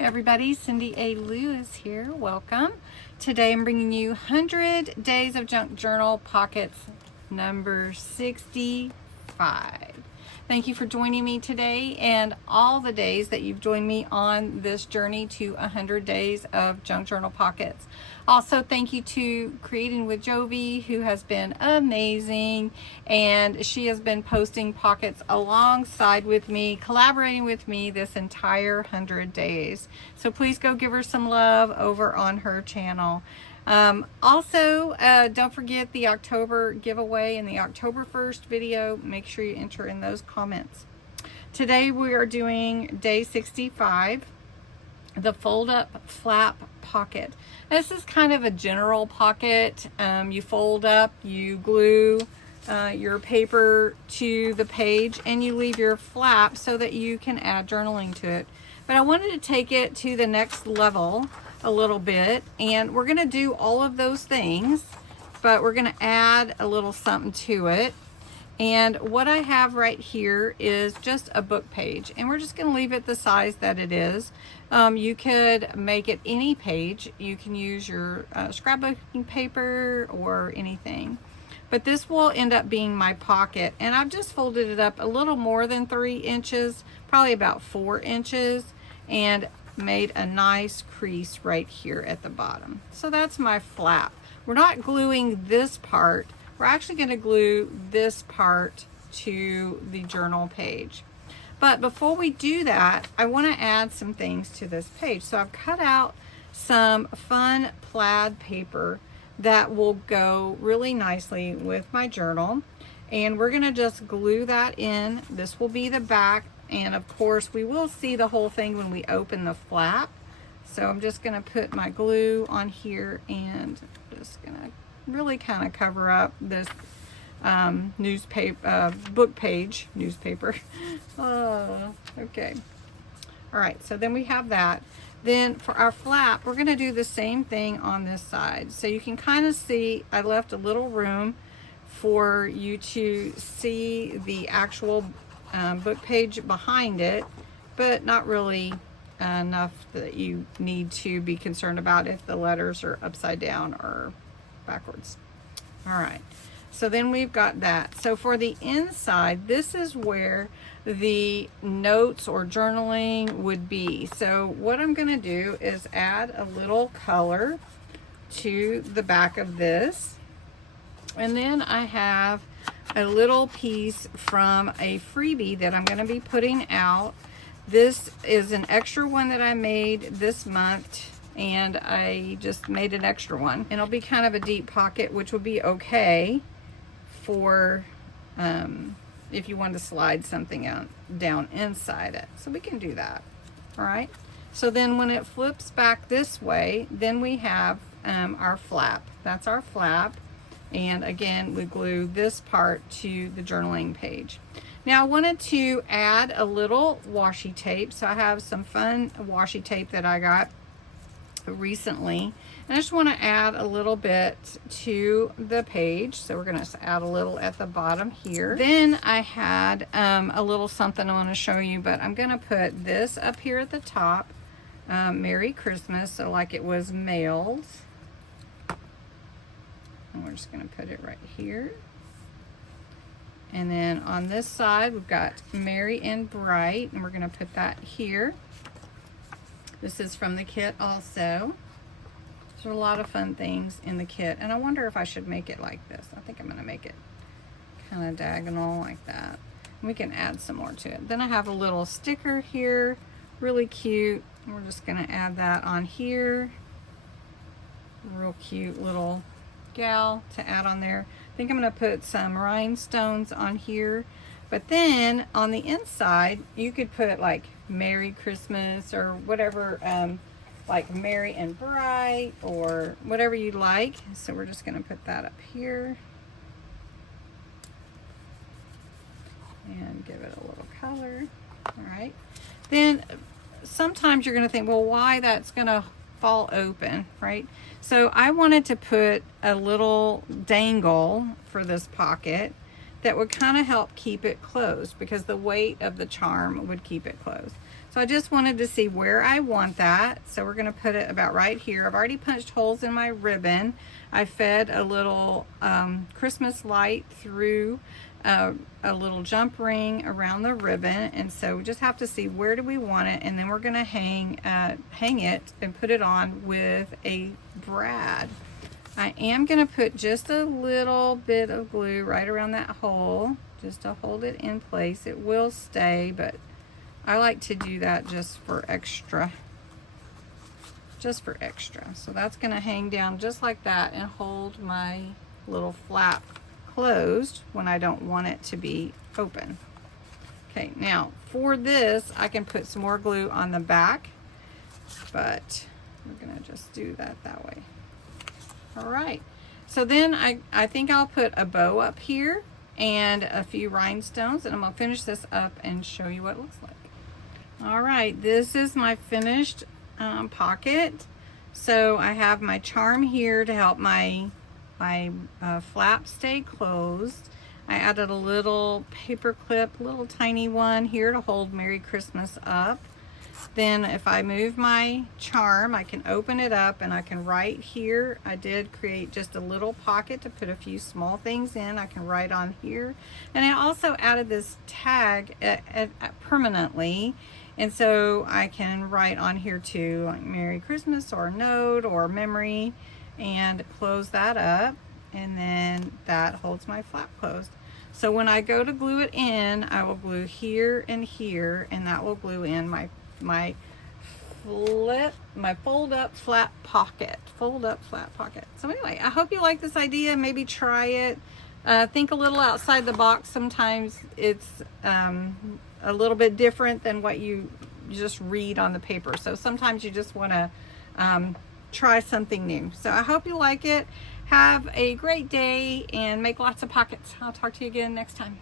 Hey everybody, Cindy A. Lewis here. Welcome. Today I'm bringing you 100 Days of Junk Journal Pockets number 65. Thank you for joining me today and all the days that you've joined me on this journey to 100 Days of Junk Journal Pockets. Also, thank you to Creating with Jovi, who has been amazing, and she has been posting pockets alongside with me, collaborating with me this entire 100 days. So please go give her some love over on her channel. Also, don't forget the October giveaway and the October 1st video. Make sure you enter in those comments. Today we are doing day 65, the fold up flap pocket. This is kind of a general pocket. You fold up, you glue your paper to the page, and you leave your flap so that you can add journaling to it. But I wanted to take it to the next level a little bit, and we're going to do all of those things, but we're going to add a little something to it. And what I have right here is just a book page, and we're just going to leave it the size that it is. You could make it any page. You can use your scrapbooking paper or anything, but this will end up being my pocket, and I've just folded it up a little more than 3 inches, probably about 4 inches, and made a nice crease right here at the bottom. So that's my flap. We're not gluing this part. We're actually going to glue this part to the journal page. But before we do that, I want to add some things to this page. So I've cut out some fun plaid paper that will go really nicely with my journal. And we're going to just glue that in. This will be the back. And of course, we will see the whole thing when we open the flap. So I'm just going to put my glue on here and just going to really kind of cover up this book page newspaper. Okay. All right, so then we have that. Then for our flap, we're going to do the same thing on this side. So you can kind of see I left a little room for you to see the actual book page behind it, but not really enough that you need to be concerned about if the letters are upside down or backwards. All right, so then we've got that. So for the inside, this is where the notes or journaling would be. So what I'm going to do is add a little color to the back of this, and then I have a little piece from a freebie that I'm going to be putting out. This is an extra one that I made this month, and I just made an extra one. And it'll be kind of a deep pocket, which would be okay for if you want to slide something out, down inside it. So we can do that. All right. So then when it flips back this way, then we have our flap. That's our flap. And again, we glue this part to the journaling page. Now I wanted to add a little washi tape. So I have some fun washi tape that I got recently. And I just want to add a little bit to the page. So we're going to add a little at the bottom here. Then I had a little something I want to show you, but I'm going to put this up here at the top. Merry Christmas, so like it was mailed. And we're just going to put it right here. And then on this side, we've got Merry and Bright, and we're going to put that here. This is from the kit also. There's a lot of fun things in the kit, and I wonder if I should make it like this. I think I'm going to make it kind of diagonal like that. And we can add some more to it. Then I have a little sticker here, really cute. And we're just going to add that on here. Real cute little gal to add on there. I think I'm going to put some rhinestones on here, but then on the inside you could put like Merry Christmas or whatever, like Merry and Bright or whatever you like. So we're just going to put that up here and give it a little color. All right, then sometimes you're going to think, well, why that's going to fall open, right? So I wanted to put a little dangle for this pocket that would kind of help keep it closed, because the weight of the charm would keep it closed. So I just wanted to see where I want that. So we're gonna put it about right here. I've already punched holes in my ribbon. I fed a little Christmas light through a little jump ring around the ribbon, and so we just have to see where do we want it, and then we're gonna hang it and put it on with a brad. I am gonna put just a little bit of glue right around that hole just to hold it in place. It will stay, but I like to do that just for extra. So that's gonna hang down just like that and hold my little flap closed when I don't want it to be open. Okay, now for this, I can put some more glue on the back, but we're gonna just do that way. All right, so then I think I'll put a bow up here and a few rhinestones, and I'm gonna finish this up and show you what it looks like. All right, this is my finished pocket. So I have my charm here to help my flap stay closed. I added a little paper clip, little tiny one here to hold Merry Christmas up. Then if I move my charm, I can open it up and I can write here. I did create just a little pocket to put a few small things in. I can write on here. And I also added this tag permanently. And so I can write on here too, like Merry Christmas or note or memory, and close that up. And then that holds my flap closed. So when I go to glue it in, I will glue here and here, and that will glue in my fold up flat pocket. So anyway, I hope you like this idea. Maybe try it. Think a little outside the box. Sometimes it's a little bit different than what you just read on the paper. So sometimes you just want to try something new. So I hope you like it. Have a great day and make lots of pockets. I'll talk to you again next time.